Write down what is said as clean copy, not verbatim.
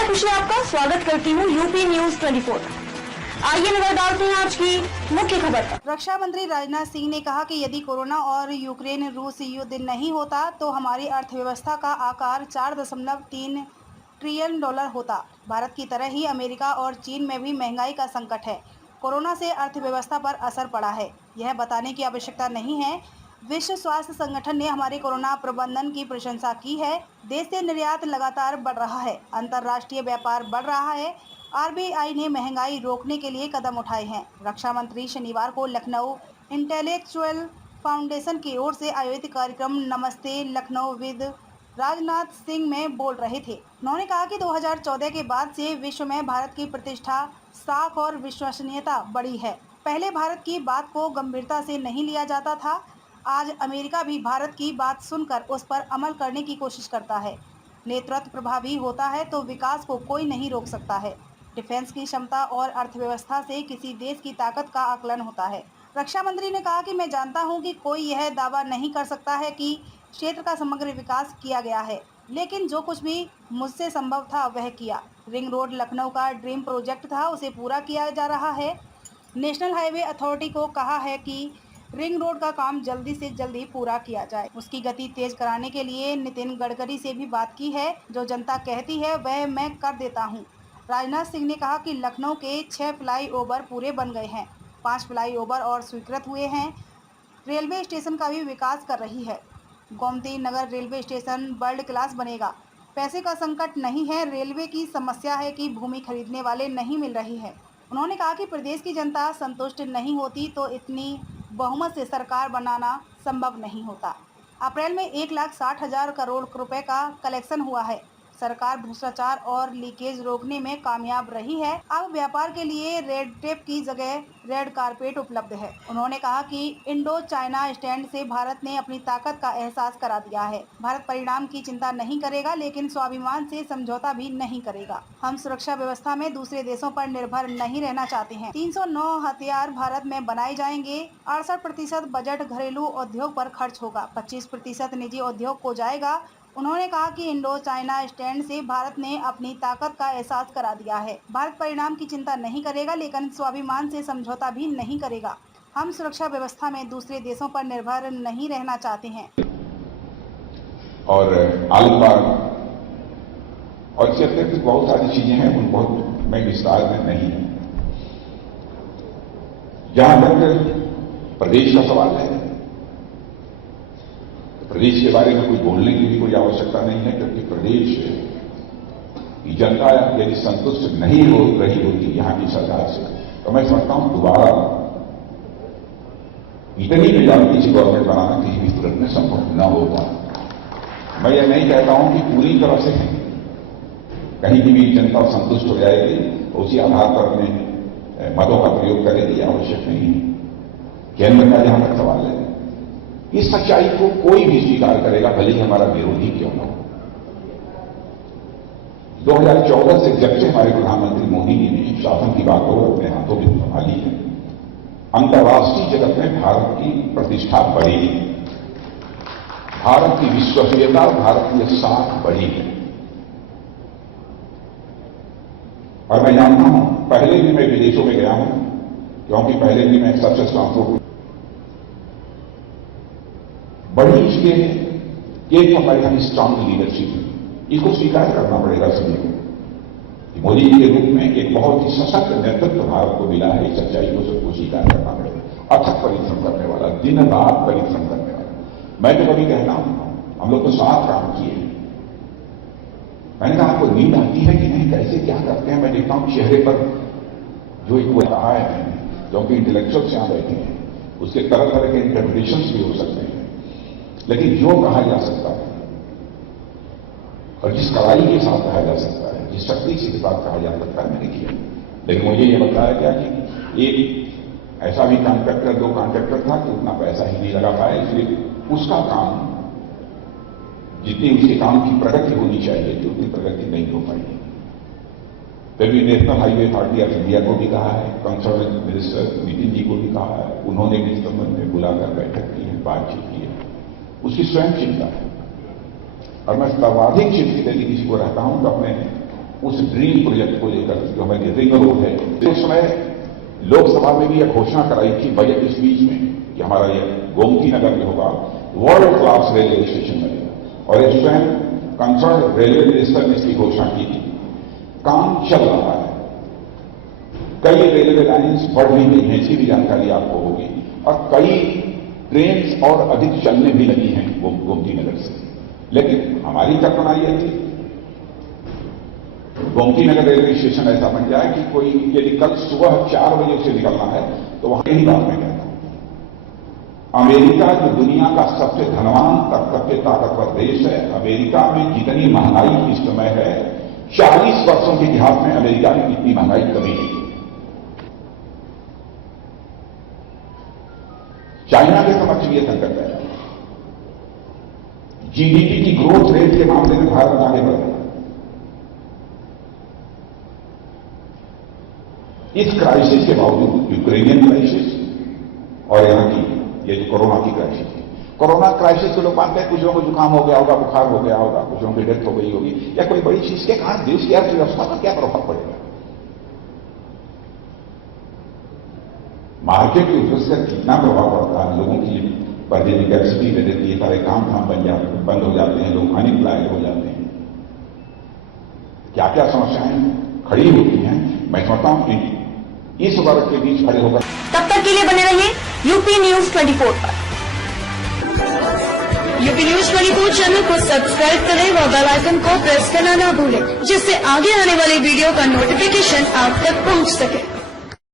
मैं खुशी आपका स्वागत करती हूँ यूपी न्यूज 24। आइए नजर डालते हैं आज की मुख्य खबर पर। रक्षा मंत्री राजनाथ सिंह ने कहा कि यदि कोरोना और यूक्रेन रूस युद्ध नहीं होता तो हमारी अर्थव्यवस्था का आकार 4.3 ट्रिलियन डॉलर होता। भारत की तरह ही अमेरिका और चीन में भी महंगाई का संकट है। कोरोना से अर्थव्यवस्था पर असर पड़ा है, यह बताने की आवश्यकता नहीं है। विश्व स्वास्थ्य संगठन ने हमारे कोरोना प्रबंधन की प्रशंसा की है। देश से निर्यात लगातार बढ़ रहा है, अंतर्राष्ट्रीय व्यापार बढ़ रहा है। आरबीआई ने महंगाई रोकने के लिए कदम उठाए हैं। रक्षा मंत्री शनिवार को लखनऊ इंटेलेक्चुअल फाउंडेशन की ओर से आयोजित कार्यक्रम नमस्ते लखनऊ विद राजनाथ सिंह में बोल रहे थे। उन्होंने कहा कि 2014 के बाद से विश्व में भारत की प्रतिष्ठा, साख और विश्वसनीयता बढ़ी है। पहले भारत की बात को गंभीरता से नहीं लिया जाता था। आज अमेरिका भी भारत की बात सुनकर उस पर अमल करने की कोशिश करता है। नेतृत्व प्रभावी होता है तो विकास को कोई नहीं रोक सकता है। डिफेंस की क्षमता और अर्थव्यवस्था से किसी देश की ताकत का आकलन होता है। रक्षा मंत्री ने कहा कि मैं जानता हूं कि कोई यह दावा नहीं कर सकता है कि क्षेत्र का समग्र विकास किया गया है, लेकिन जो कुछ भी मुझसे संभव था वह किया। रिंग रोड लखनऊ का ड्रीम प्रोजेक्ट था, उसे पूरा किया जा रहा है। नेशनल हाईवे अथॉरिटी को कहा है कि रिंग रोड का काम जल्दी से जल्दी पूरा किया जाए। उसकी गति तेज कराने के लिए नितिन गडकरी से भी बात की है। जो जनता कहती है वह मैं कर देता हूं। राजनाथ सिंह ने कहा कि लखनऊ के 6 फ्लाईओवर पूरे बन गए हैं, 5 फ्लाईओवर और स्वीकृत हुए हैं। रेलवे स्टेशन का भी विकास कर रही है। Gomti Nagar railway station world class बनेगा। पैसे का संकट नहीं है, रेलवे की समस्या है कि भूमि खरीदने वाले नहीं मिल रही है। उन्होंने कहा कि प्रदेश की जनता संतुष्ट नहीं होती तो इतनी बहुमत से सरकार बनाना संभव नहीं होता। अप्रैल में 1,60,000 करोड़ रुपए का कलेक्शन हुआ है। सरकार भ्रष्टाचार और लीकेज रोकने में कामयाब रही है। अब व्यापार के लिए रेड टेप की जगह रेड कारपेट उपलब्ध है। उन्होंने कहा कि इंडो चाइना स्टैंड से भारत ने अपनी ताकत का एहसास करा दिया है। भारत परिणाम की चिंता नहीं करेगा, लेकिन स्वाभिमान से समझौता भी नहीं करेगा। हम सुरक्षा व्यवस्था में दूसरे देशों पर निर्भर नहीं रहना चाहते हैं। 309 हथियार भारत में बनाए जाएंगे। 68% बजट घरेलू उद्योग पर खर्च होगा, 25% निजी उद्योग को जाएगा। उन्होंने कहा कि इंडो चाइना स्टैंड से भारत ने अपनी ताकत का एहसास करा दिया है। भारत परिणाम की चिंता नहीं करेगा, लेकिन स्वाभिमान से समझौता भी नहीं करेगा। हम सुरक्षा व्यवस्था में दूसरे देशों पर निर्भर नहीं रहना चाहते हैं। और आलमबाग और इससे अतिरिक्त बहुत सारी चीजें हैं, उन बहुत मैं विस्तार में नहीं। जहां तक प्रदेश का सवाल है, प्रदेश के बारे में कोई बोलने की भी कोई आवश्यकता नहीं है, क्योंकि प्रदेश की जनता यदि संतुष्ट नहीं हो रही होती यहां की सरकार से, तो मैं समझता हूं दोबारा इतनी मेजॉरिटी गवर्नमेंट बनाना किसी भी सूरत में संभव न होता। मैं यह नहीं कहता हूं कि पूरी तरह से कहीं की भी जनता संतुष्ट हो जाएगी, उसी आधार पर अपने मतों का प्रयोग करेगी, आवश्यक नहीं है। केंद्र का जहां तक सवाल है, इस सच्चाई को कोई भी स्वीकार करेगा, भले ही हमारा विरोधी क्यों न हो। 2014 से जब से हमारे प्रधानमंत्री मोदी जी ने शासन की बात को अपने हाथों में संभाली है, अंतर्राष्ट्रीय जगत में भारत की प्रतिष्ठा बढ़ी है, भारत की विश्वसनीयता, भारतीय साख बढ़ी है। और मैं जानता हूं, पहले भी मैं विदेशों में गया हूं, क्योंकि पहले भी मैं सक्सेस ट्रांसपोर्ट बड़ी इसलिए है कि एक हमारी हम स्ट्रांग लीडरशिप है, इसको स्वीकार करना पड़ेगा सभी को। मोदी जी के रूप में एक बहुत ही सशक्त नेतृत्व भारत को मिला है, इस सच्चाई को सबको स्वीकार करना पड़ेगा। अथक परिश्रम करने वाला, दिन रात परिश्रम करने वाला। मैं तो कभी कहता हूं, हम लोग तो साथ काम किए। मैंने कहा आपको नींद आती है कि नहीं, कैसे क्या करते हैं? मैं देखता हूं चेहरे पर जो एक वो रहा है, क्योंकि इंटेलेक्चुअल्स यहां बैठे हैं, उसके तरह तरह के इंटरप्रिटेशंस भी हो सकते हैं, लेकिन जो कहा जा सकता है और जिस कड़ाई के साथ कहा जा सकता है, जिस शक्ति के साथ कहा जा सकता है, मैंने किया। लेकिन मुझे यह बताया गया कि एक ऐसा भी कॉन्ट्रैक्टर, 2 कॉन्ट्रैक्टर था कि उतना पैसा ही नहीं लगा पाया, इसलिए उसका काम, जितनी उसके काम की प्रगति होनी चाहिए थी उतनी प्रगति नहीं हो पाई। तभी national highway authority of India को भी कहा है, कंसर्न मिनिस्टर नितिन जी को भी कहा है, उन्होंने भी इस संबंध में बुलाकर बैठक की है, बातचीत की है। उसकी स्वयं चिंता है। और मैं सर्वाधिक चिंतित यदि किसी को रहता हूं तो अपने उस ड्रीम प्रोजेक्ट को लेकर जो हमारी रिंग रोड है, उस समय लोकसभा में भी यह घोषणा कराई थी बजट स्पीच में कि हमारा यह गोमती नगर में होगा वर्ल्ड क्लास रेलवे स्टेशन बनेगा। और इस स्वयं कंसर्न रेलवे मिनिस्टर ने इसकी घोषणा की थी। काम चल रहा है, कई रेलवे लाइन्स बढ़ रही हैं, इसकी भी जानकारी आपको होगी, और कई ट्रेन और अधिक चलने भी लगी हैं गोमती नगर से। लेकिन हमारी कल्पना यह थी गोमती नगर रेलवे स्टेशन ऐसा बन जाए कि कोई यदि कल सुबह 4 बजे से निकलना है तो वहां यही बात मैं कहता हूं। अमेरिका जो दुनिया का सबसे धनवान सबसे ताकतवर देश है, अमेरिका में जितनी महंगाई इस समय है, 40 वर्षों के इतिहास में अमेरिका में इतनी महंगाई कभी नहीं। चाइना के समक्ष भी यह संकट है। जीडीपी की ग्रोथ रेट के मामले में भारत आगे बढ़ रहा है। इस क्राइसिस के बावजूद यूक्रेनियन क्राइसिस और यहां की ये जो कोरोना की क्राइसिस है, कोरोना क्राइसिस को लोग मानते हैं कुछ लोगों को जुकाम हो गया होगा, बुखार हो गया होगा, कुछ लोगों की डेथ हो गई होगी, या कोई बड़ी चीज के कारण देश की अर्थव्यवस्था पर क्या प्रभाव पड़ेगा। मार्केट की उपज का कितना प्रभाव पड़ता है, लोगों की बर्देनी कैपेसिटी दे देती है, सारे काम बंद हो जाते हैं, लोग अनएम्प्लॉयड हो जाते हैं, क्या क्या समस्याएं खड़ी होती हैं। मैं समझता हूं कि इस वर्ग के बीच खड़े होकर तब तक के लिए बने रहिए यूपी न्यूज 24 पर। यूपी न्यूज 24 चैनल को सब्सक्राइब करें व बेल आइकन को प्रेस करना न भूलें, जिससे आगे आने वाली वीडियो का नोटिफिकेशन आप तक पहुंच सके।